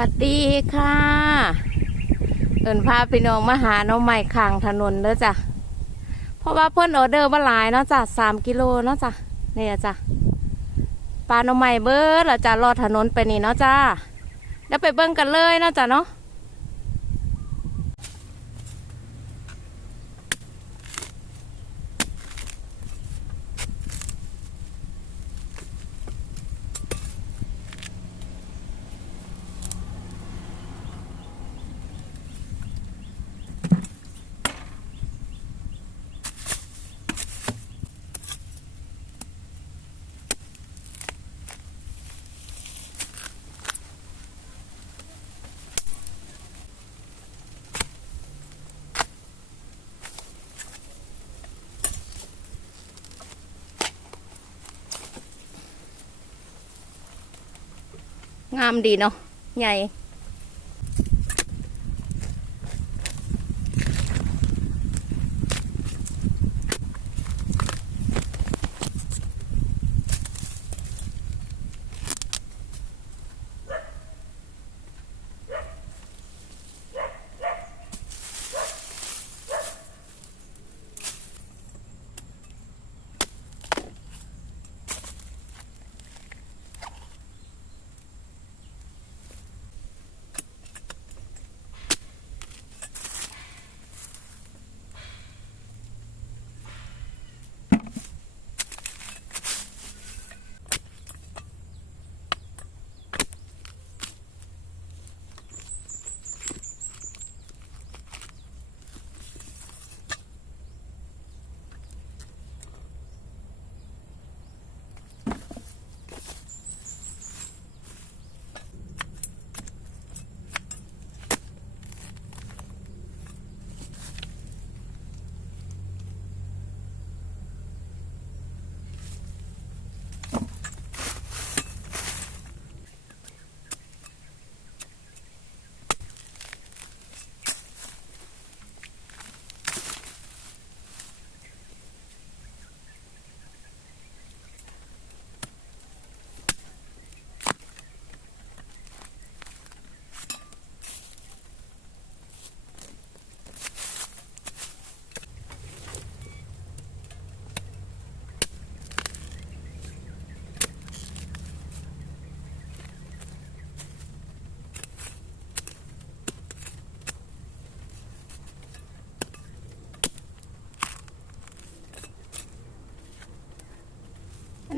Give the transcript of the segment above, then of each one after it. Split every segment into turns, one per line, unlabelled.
วัสดีค่ะเอินพาพี่น้องมาหาน้องใหม่ข้างถนนเด้อจ้ะ เพราะว่าเพิ่นออเดอร์มาหลายเนาะจ้ะสามกิโลเนาะจ้ะเนี่ยจ้ะปลาน้องใหม่เบิร์ดเราจะรอถนนไปนี่เนาะจ้ะเดี๋ยวไปเบิ้งกันเลยเนาะจ้ะเนาะ งามดีเนาะใหญ่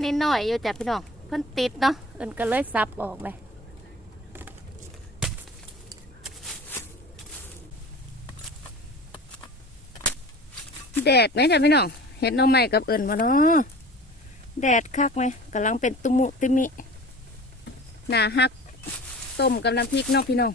นนี้น้อยอยู่จ้ะพี่น้องเพิ่นติดเนาะเอินก็เลยซับออกเลยแดดไหมจ้ะพี่น้องเห็ดน้องใหม่กับเอิญมาเนาะแดดคักไหมกำลังเป็นตุมุติมิหนาฮักต้มกับน้ำพริกเนาะพี่น้อง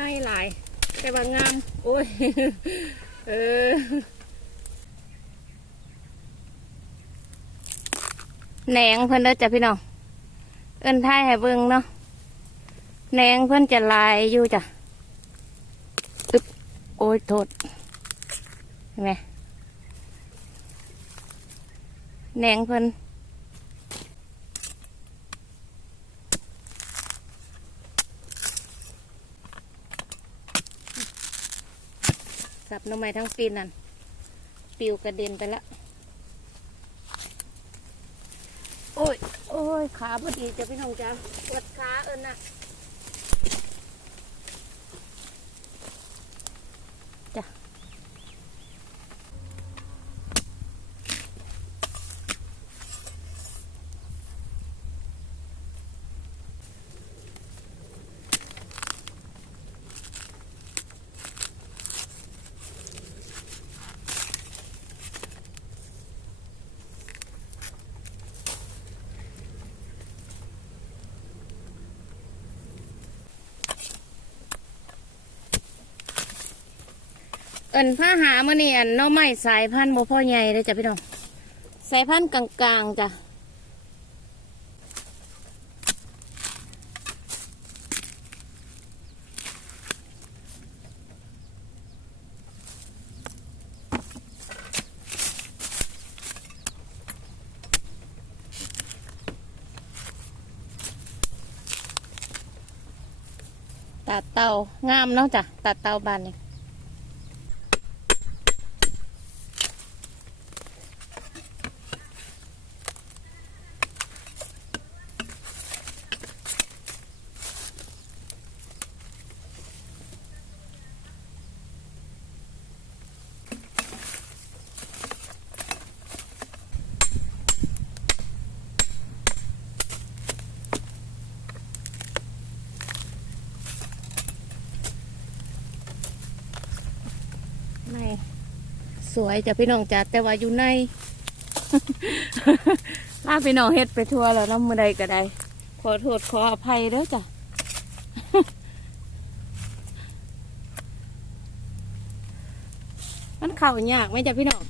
น้อยหลาย แต่ว่างาม โอ้ย เออ แหนงเพิ่นเด้อจ้ะพี่น้อง เอิ้นท้ายให้เบิ่งเนาะ แหนงเพิ่นจะลายอยู่จ้ะอึบโอ้ยโทษเห็นไหมแหนงเพิ่น สับหน้ำไม้ทั้งปีนนั่นปิวกระเด็นไปละ โอ้ย โอ้ย ขาพอดีจะพี่น้องจ้าปวดขาเอิญน่ะ เอินผ้าหามื่อนี่อันน้อไม้สายพันธุ์บ่พ่อใหญ่เลยจ้ะพี่น้องสายพันธุ์กลางๆจ้ะตัดเตางามเนาะจ้ะตัดเตาบานนี่ ไม่ สวยจ้ะพี่น้องจ้ะแต่ว่าอยู่ในลาพี่น้องเฮ็ดไปทั่วแล้วน้ำมือใดก็ได้ ขอโทษขออภัยเด้อจ้ะมันเข่ายากไหมจ้ะพี่น้อง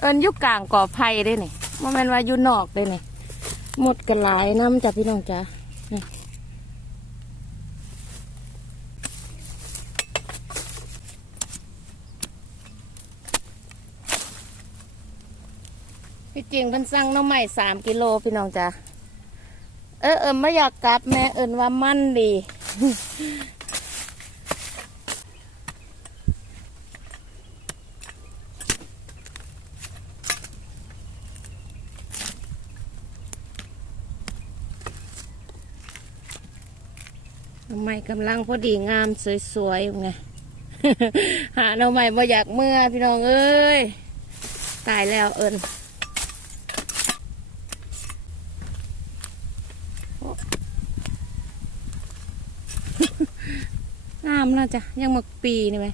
เอินยุกกลางก่อไผ่ได้นี่มันแม่นว่ายู่นอกได้นี่หมดกันหลายน้ำจ้ะพี่น้องจ้ะ พี่จริงเพิ่นสั่งน้ำใหม่สามกิโลพี่น้องจ้ะเออเออไม่อยากกลับแม่เอินว่ามั่นดีน้ำใหม่กำลังพอดีงามสวยๆอยู่ไง หาน้ำใหม่บ่อยากเมื่อพี่น้องเอ้ย ตายแล้วเอิญามนะจ๊ะยังหมกปีนี่ไหม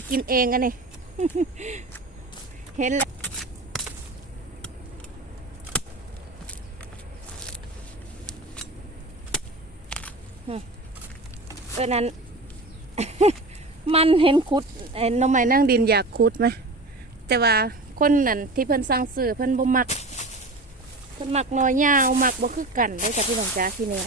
ไปกินเองกันนี่ เห็นแล้วอืมเออนั้น มันเห็นคุดเห็นน้องใหม่นั่งดินอยากคุดไหมแต่ว่าคนนั้นที่เพิ่นสั่งซื้อเพิ่นบ่มักคนหมักน้อยยาวหมักบ่คือกันได้จ้ะพี่น้องจ้าที่นี่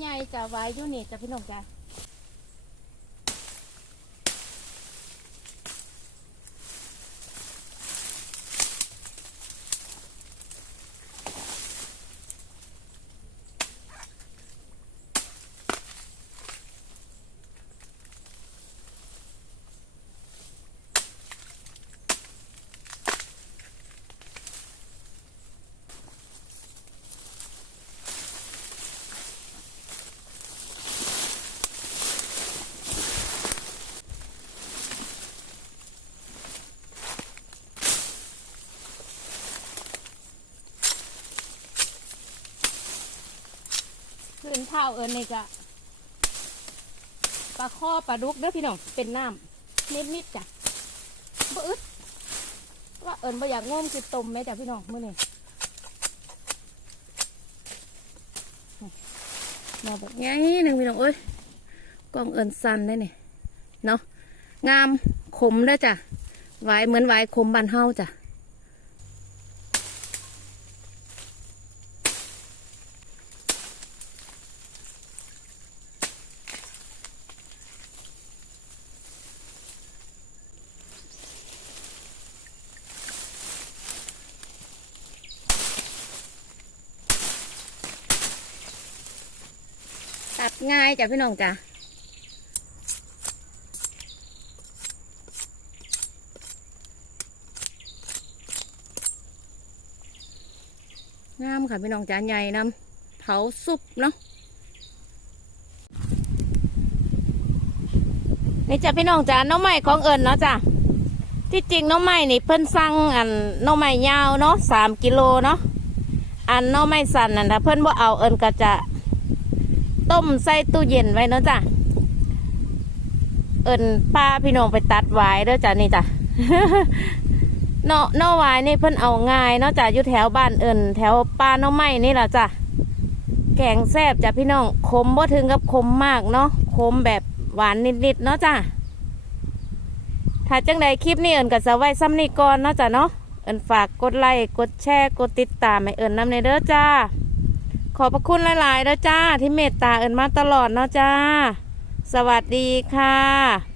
ใหญ่จะไว้อยู่นี่จ้ะพี่น้องจ้ะ ขึ้นเท้าเอิญนี่ก็ปลาข้อปลาดุกเด้อพี่น้องเป็นน้ำนิดๆจ้ะบ่อึดว่าเอิญบ่อยากง่วมคือต้มไหมจ้ะพี่น้องมื้อนี้มาบอกไงหนึ่งพี่น้องเอ้ยกล้องเอิญสันได้เนี่ยเนาะงามขมได้จ้ะหวเหมือนหวขมบานเฮาจ้ะ ง่ายจ้ะพี่น้องจ้ะงามค่ะพี่น้องจ้ะใหญ่น้ำเผาซุปเนาะนี่จ้ะพี่น้องจ้ะน้องใหม่ของเอิญเนาะจ้ะที่จริงน้องใหม่นี่เพิ่นสั่งอันน้องใหม่ยาวเนาะสามกิโลเนาะอันน้องใหม่สั้นนั่นนะเพิ่นว่าเอาเอิญก็จะ ต้มใส่ตู้เย็นไว้เนาะจ้ะเอิญป้าพี่น้องไปตัดไว้เด้อจ้ะนี่จ้ะเนาะเนาะไว้นี่เพิ่นเอาง่ายเนาะจ้ะอยู่แถวบ้านเอิญแถวป้าเนาะไม้นี่แหละจ้ะแกงแซ่บจ้ะพี่น้องขมบ่ถึงกับขมมากเนาะขมแบบหวานนิดๆเนาะจ้ะถ้าจังใดคลิปนี้เอิญก็จะไว้ซ้ำนี่ก่อนเนาะจ้ะเนาะเอิญฝากกดไลค์กดแชร์กดติดตามให้เอิญนำในเด้อจ้า ขอบพระคุณหลายๆแล้วจ้าที่เมตตาเอินมาตลอดเนาะจ้า สวัสดีค่ะ